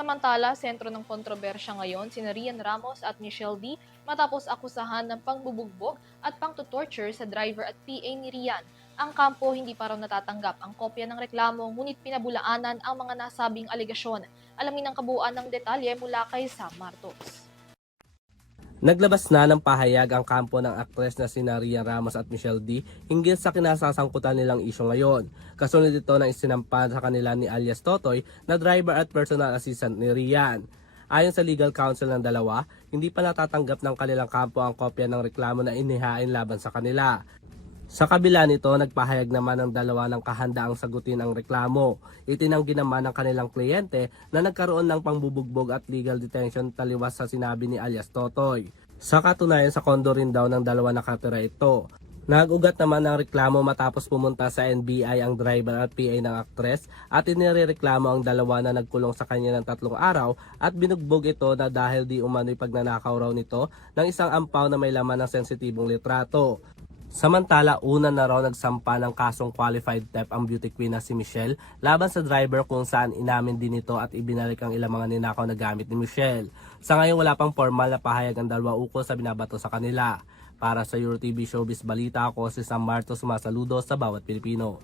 Samantala, sentro ng kontrobersya ngayon sina Rian Ramos at Michelle D matapos akusahan ng pangbubugbog at pangtutorture sa driver at PA ni Rian. Ang kampo hindi pa raw natatanggap ang kopya ng reklamo ngunit pinabulaanan ang mga nasabing alegasyon. Alamin ang kabuuan ng detalye mula kay Sam Martos. Naglabas na ng pahayag ang kampo ng aktres na sina Rian Ramos at Michelle D hinggil sa kinasasangkutan nilang isyu ngayon. Kasunod ito ng isinampa sa kanila ni alias Totoy na driver at personal assistant ni Rian. Ayon sa legal counsel ng dalawa, hindi pa natatanggap ng kanilang kampo ang kopya ng reklamo na inihain laban sa kanila. Sa kabila nito, nagpahayag naman ng dalawa ng kahandaang sagutin ang reklamo. Itinanggi naman ng kanilang kliyente na nagkaroon ng pangbubugbog at legal detention taliwas sa sinabi ni alias Totoy. Sa katunayan, sa kondo rin daw ng dalawa nakatira ito. Nag-ugat naman ng reklamo matapos pumunta sa NBI ang driver at PA ng aktres at inireklamo ang dalawa na nagkulong sa kanya ng 3 araw at binugbog ito na dahil di umano'y pagnanakaw raw nito ng isang ampaw na may laman ng sensitibong litrato. Samantala, una na raw nagsampa ng kasong qualified theft ang beauty queen na si Michelle laban sa driver kung saan inamin din ito at ibinalik ang ilang mga ninakaw na gamit ni Michelle. Sa ngayon wala pang formal na pahayag ang dalawa ukol sa binabato sa kanila. Para sa EuroTV Showbiz Balita, ako si Sam Martos, sumasaludo sa bawat Pilipino.